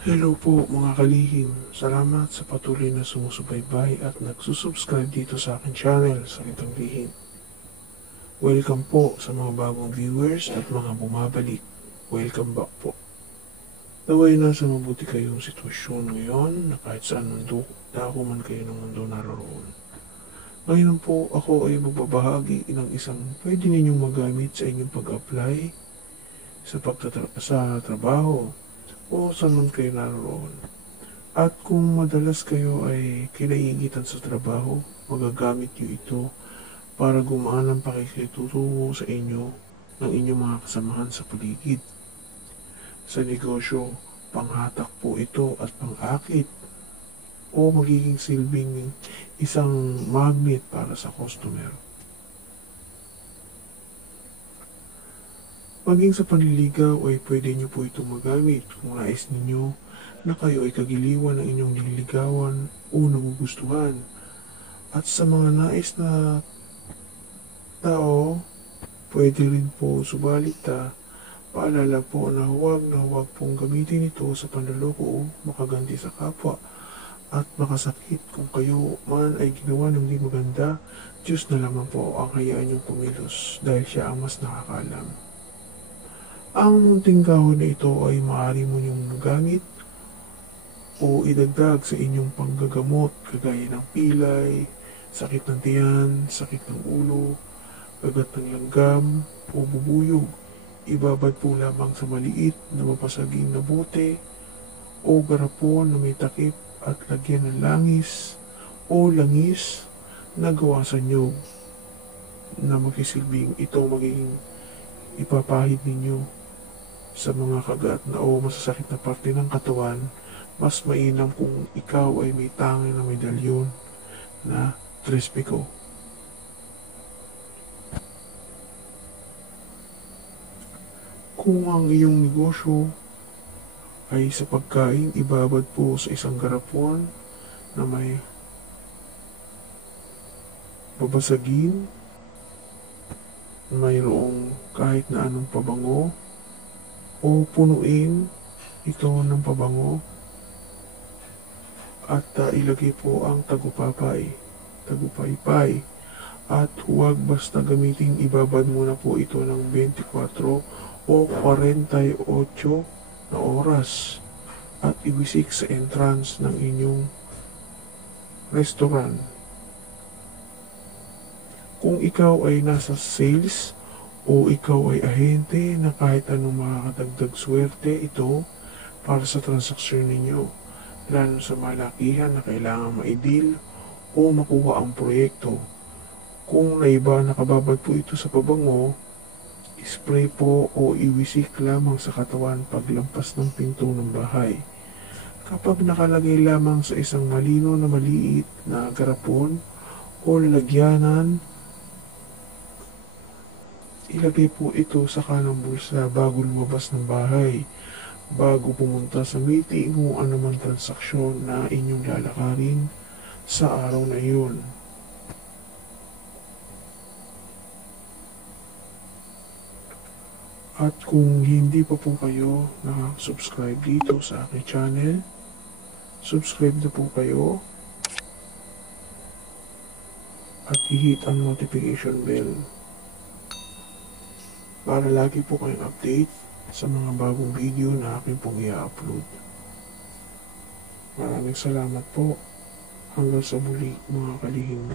Hello po mga kalihim. Salamat sa patuloy na sumusubaybay at nagsusubscribe dito sa aking channel sa Itong Lihim. Welcome po sa mga bagong viewers at mga bumabalik. Welcome back po. Naway nasa mabuti kayong sitwasyon ngayon na kahit saan mundo, dako man kayo ng mundo naroon. Ngayon po ako ay magbabahagi ng isang pwede ninyong magamit sa inyong pag-apply sa trabaho o saan man kayo naroon. At kung madalas kayo ay kinaigitan sa trabaho, magagamit nyo ito para gumaan ang pakikitutungo sa inyo ng inyong mga kasamahan sa paligid. Sa negosyo, panghatak po ito at pang-akit o magiging silbing isang magnet para sa customer. Maging sa panliligaw ay pwede nyo po itong magamit kung nais ninyo na kayo ay kagiliwan ng inyong nililigawan o nagugustuhan. At sa mga nais na tao, pwede rin po subalit paalala po na huwag pong gamitin ito sa panloloko o makaganti sa kapwa at makasakit. Kung kayo man ay ginawa ng di maganda, Diyos na lamang po ang hayaan niyong kumilos dahil siya ang mas nakakaalam. Ang munting kahon na ito ay maaari mo niyong magamit o idagdag sa inyong panggagamot kagaya ng pilay, sakit ng tiyan, sakit ng ulo, kagat ng langgam o bubuyog. Ibabad po lamang sa maliit na mapasaging na bote o garapon na may takip at lagyan ng langis o langis na gawa sa nyog na magsisilbing ito magiging ipapahid ninyo sa mga kagat na o masasakit na parte ng katawan. Mas mainam kung ikaw ay may tanging na medalyon na Trespico. Kung ang iyong negosyo ay sa pagkain, ibabad po sa isang garapon na may babasagin, mayroong kahit na anong pabango o punuin ito ng pabango at ilagay po ang tagupaypay at huwag basta gamitin, ibabad muna po ito ng 24 o 48 na oras at iwisik sa entrance ng inyong restaurant. Kung ikaw ay nasa sales o ikaw ay ahente na kahit anong makakadagdag swerte ito para sa transaksyon ninyo, lalo sa malakihan na kailangan maidil o makuha ang proyekto. Kung naiba nakababad po ito sa pabango, spray po o iwisik lamang sa katawan paglampas ng pinto ng bahay. Kapag nakalagay lamang sa isang malino na maliit na garapon o lalagyanan, ilagay po ito sa kanang bulsa bago lumabas ng bahay, bago pumunta sa meeting o anumang transaksyon na inyong lalakarin sa araw na iyon. At kung hindi pa po kayo nakasubscribe dito sa aking channel, subscribe na po kayo at i-hit ang notification bell para lagi po kayong update sa mga bagong video na aking pong i-upload. Maraming salamat po. Hanggang sa muli mga kalihim.